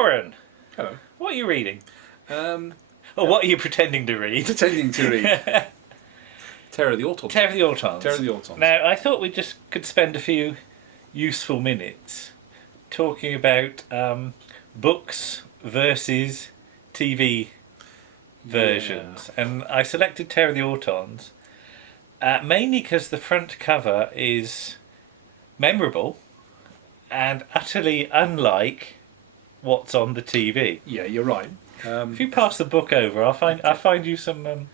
Warren, Hello. what are you reading? Um, Or what are you pretending to read? Pretending to read. Terror of the Autons. Terror of the Autons. Terror of the Autons. Now, I thought we just could spend a few useful minutes talking about books versus TV versions. And I selected Terror of the Autons mainly because the front cover is memorable and utterly unlike what's on the TV. Yeah, you're right. If you pass the book over, I'll find you some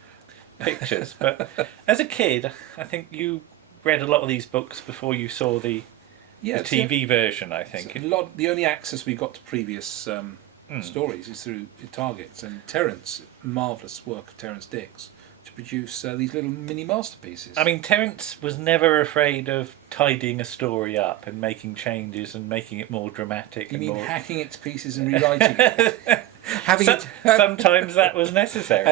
pictures. But as a kid, I think you read a lot of these books before you saw the TV version. I think The only access we got to previous stories is through Targets, and Terence, marvellous work of Terence Dicks to produce these little mini masterpieces. I mean, Terence was never afraid of tidying a story up and making changes and making it more dramatic. You and mean more... hacking it to pieces and rewriting it? Sometimes that was necessary.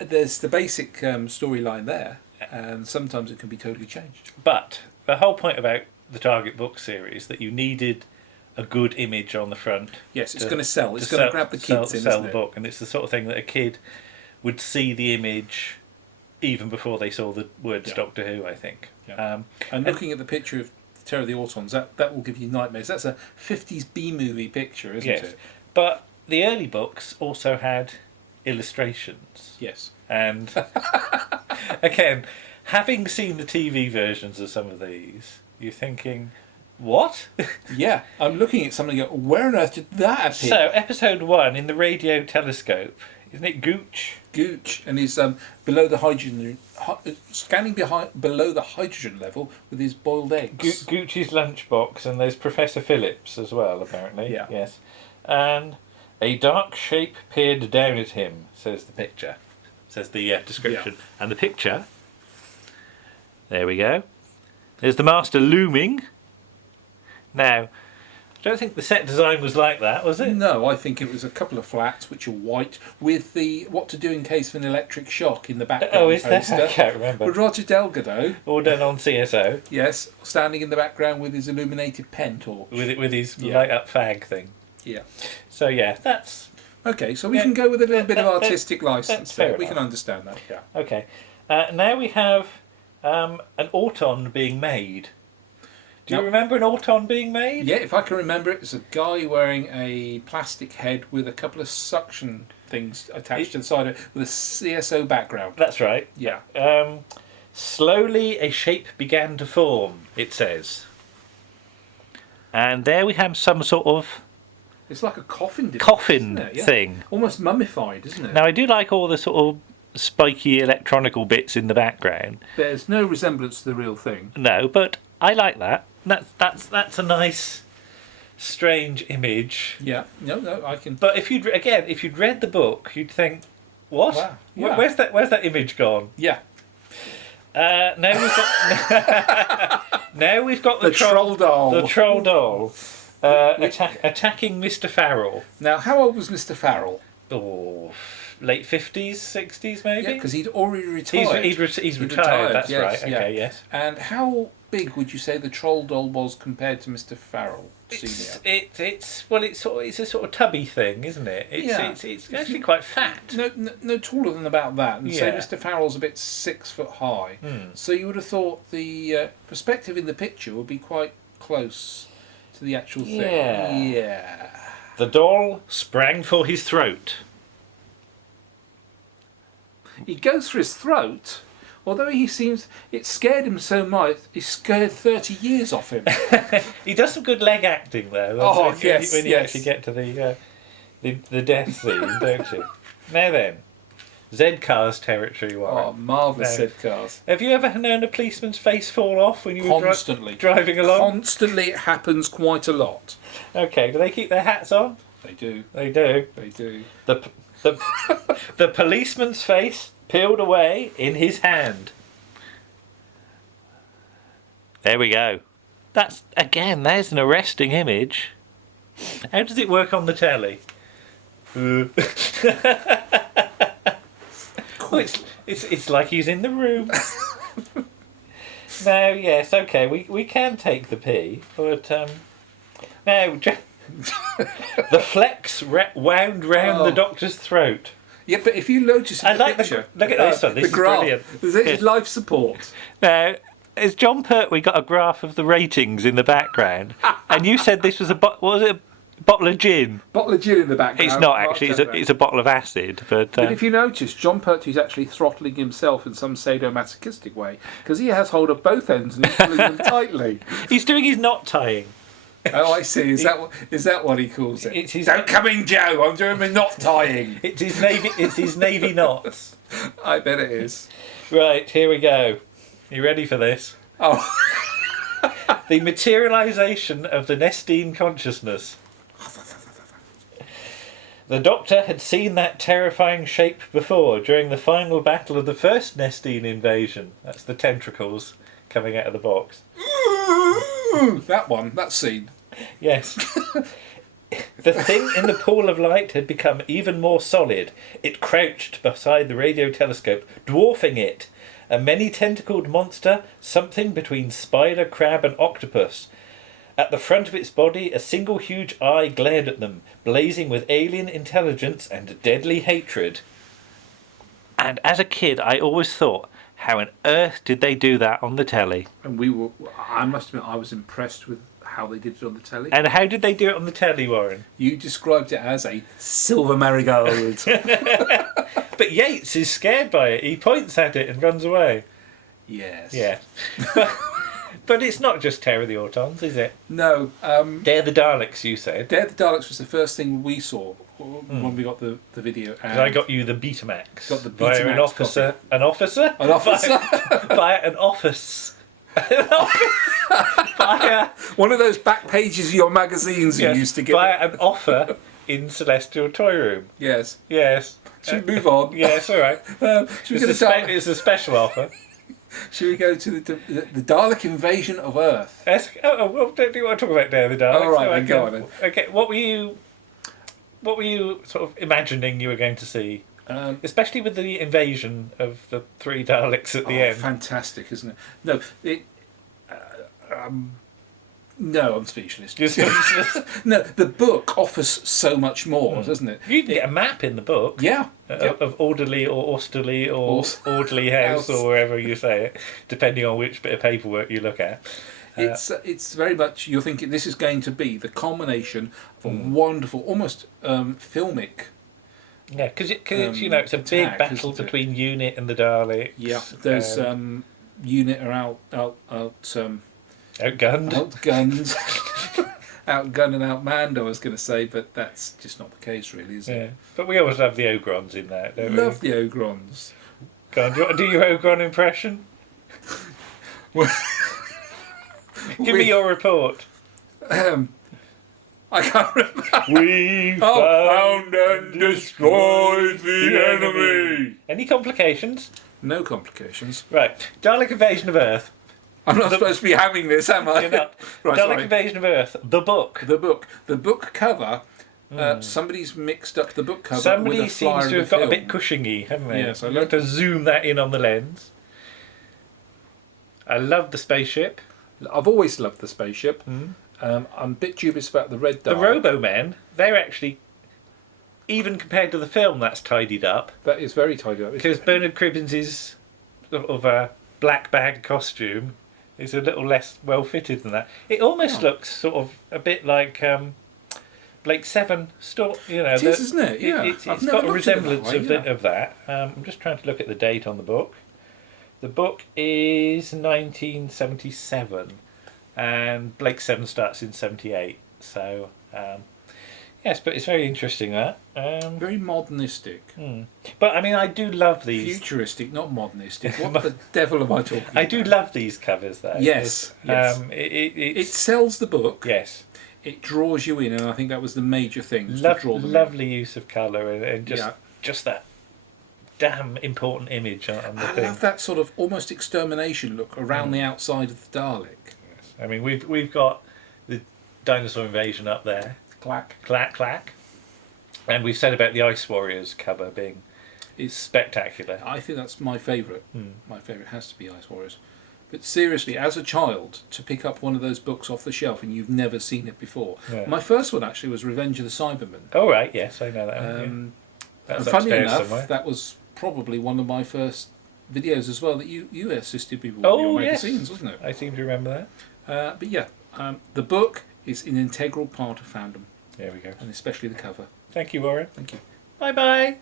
There's the basic storyline there, and sometimes it can be totally changed. But the whole point about the Target book series that you needed a good image on the front. Yes, it's going to sell. It's going to grab the kids sell the book, and it's the sort of thing that a kid would see the image even before they saw the words Doctor Who, I think. Yeah. And looking at the picture of Terror of the Autons, that will give you nightmares. That's a 50s B-movie picture, isn't it? But the early books also had illustrations. Yes. And again, having seen the TV versions of some of these, you're thinking, what? Yeah, I'm looking at something and go, where on earth did that appear? So, episode 1, in the radio telescope, isn't it Gooch? Gooch, and he's below the hydrogen, scanning below the hydrogen level with his boiled eggs. Gooch's lunchbox, and there's Professor Phillips as well, apparently. Yeah. Yes. And a dark shape peered down at him, says the picture. Says the description. Yeah. And the picture, there we go. There's the Master looming. Now, I don't think the set design was like that, was it? No, I think it was a couple of flats which are white with the what to do in case of an electric shock in the background. Oh, is that? poster. I can't remember. With Roger Delgado. All done on CSO. Yes, standing in the background with his illuminated pen torch. With his light up fag thing. Yeah. So yeah, that's... Okay, so we can go with a little bit of artistic license fair there. We enough. can understand that, yeah. Okay. Now we have an Auton being made. Do you remember an Auton being made? Yeah, if I can remember it, it's a guy wearing a plastic head with a couple of suction things attached to the side of it with a CSO background. That's right. Yeah. Slowly a shape began to form, it says. And there we have some sort of... It's like a coffin thing. Almost mummified, isn't it? Now I do like all the sort of spiky electronical bits in the background. There's no resemblance to the real thing. No, but I like that. That's a nice, strange image. Yeah, no, I can. But if you'd read the book, you'd think, what? Wow. Yeah. Where's that image gone? Yeah. Now we've got the troll doll. The troll doll attacking Mr. Farrell. Now, how old was Mr. Farrell? Oh, late 50s, 60s maybe. Yeah, because he'd already retired. He's retired. That's yes, right. yeah. Okay, yes. And how big would you say the troll doll was compared to Mr. Farrell Senior? It's a sort of tubby thing, isn't it? It's actually quite fat. No taller than about that. And say Yeah. Mr. Farrell's a bit 6 foot high. So you would have thought the perspective in the picture would be quite close to the actual thing. Yeah. The doll sprang for his throat. He goes for his throat. Although it scared him so much, he scared 30 years off him. He does some good leg acting though. Oh, When you actually get to the death scene, don't you? Now then, Z-Cars territory, Warren. Oh, marvellous Now, Z-Cars. Have you ever known a policeman's face fall off when you were Constantly. driving along? Constantly, it happens quite a lot. Okay, do they keep their hats on? They do. They do. They do. The policeman's face peeled away in his hand. There we go. There's an arresting image. How does it work on the telly? Well, it's like he's in the room. Now, yes, okay, we can take the pee, but now The flex wound round the Doctor's throat. Yeah, but if you notice in I like picture, look at this one. This the is graph, brilliant. there's life support. Now, as John Pertwee got a graph of the ratings in the background, and you said this was what was it? A bottle of gin. Bottle of gin in the background. It's not actually. It's a bottle of acid. But if you notice, John Pertwee's actually throttling himself in some sadomasochistic way because he has hold of both ends and he's pulling them tightly. he's doing his knot tying. Oh, I see. Is that what he calls it? It's his, Don't come in, Joe. I'm doing my knot tying. It's his navy. It's his navy knots. I bet it is. Right, here we go. You ready for this? Oh, The materialisation of the Nestine consciousness. The Doctor had seen that terrifying shape before during the final battle of the first Nestine invasion. That's the tentacles coming out of the box. that scene. Yes. The thing in the pool of light had become even more solid. It crouched beside the radio telescope, dwarfing it. A many-tentacled monster, something between spider, crab and octopus. At the front of its body, a single huge eye glared at them, blazing with alien intelligence and deadly hatred. And as a kid, I always thought, how on earth did they do that on the telly? And I must admit, I was impressed with how they did it on the telly. And how did they do it on the telly, Warren? You described it as a silver marigold. But Yates is scared by it. He points at it and runs away. Yes. Yeah. But it's not just Terror of the Autons, is it? No. Dare the Daleks, you said. Dare the Daleks was the first thing we saw when we got the video. And I got you the Betamax. Got the via Betamax an officer. copy. An officer? An officer? Via an office. Via, one of those back pages of your magazines you yes, used to get. via an offer in Celestial Toy Room. Yes. Yes. Should we move on? Yes, all right. Should we It's a special offer. Should we go to the Dalek invasion of Earth? Well, do you want to talk about Dare the Daleks? All right, then go on then. Okay, what were you sort of imagining you were going to see? Especially with the invasion of the three Daleks at the end. Fantastic, isn't it? No, no, I'm speechless. You're speechless. No, the book offers so much more, doesn't it? You can get a map in the book. Yeah. Of Orderly or Austerly or Orderly House or wherever you say it, depending on which bit of paperwork you look at. It's very much, you're thinking this is going to be the culmination of a wonderful, almost filmic. Yeah, because it's a big battle between Unit and the Daleks. Yeah, there's Unit are outgunned. Outgunned and outmanned, I was going to say, but that's just not the case, really, is it? But we always have the Ogrons in that, don't we? Love the Ogrons. Go on, do you want to do your Ogron impression? Give me your report. I can't remember. We found and destroyed the enemy. Any complications? No complications. Right. Dalek Invasion of Earth. I'm not supposed to be having this, am I? You're not. Right, Dalek Invasion of Earth. The book. The book cover. Somebody's mixed up the book cover. Somebody with a flyer seems to have of got film. a bit cushiony, haven't they? Yes, I'd like to zoom that in on the lens. I love the spaceship. I've always loved the spaceship. I'm a bit dubious about the red Dalek. The Robo-Men, they're actually, even compared to the film, that's tidied up. That is very tidy up. Because Bernard Cribbins' sort of black bag costume is a little less well fitted than that. It almost looks sort of a bit like Blake Seven store. It is, isn't it? Yeah, it's got a resemblance of that. I'm just trying to look at the date on the book. The book is 1977, and Blake Seven starts in 78. So yes, but it's very interesting that. Very modernistic. But I mean, I do love these. Futuristic, not modernistic. What the devil am I talking about? I do love these covers, though. Yes. It sells the book. Yes. It draws you in, and I think that was the major thing. Lovely use of colour and just that damn important image on the thing. I love that sort of almost extermination look around the outside of the Dalek. Yes. I mean, we've got the dinosaur invasion up there. Clack. Clack, clack. And we've said about the Ice Warriors cover being spectacular. I think that's my favourite. My favourite has to be Ice Warriors. But seriously, as a child, to pick up one of those books off the shelf and you've never seen it before. Yeah. My first one actually was Revenge of the Cybermen. Oh right, yes, I know that. Yeah. And That's funny upstairs enough, somewhere. that was probably one of my first videos as well that you assisted me with Oh, your yes. magazines, wasn't it? I seem to remember that. But yeah, the book is an integral part of fandom, There we go. and especially the cover. Thank you, Warren. Thank you. Bye bye.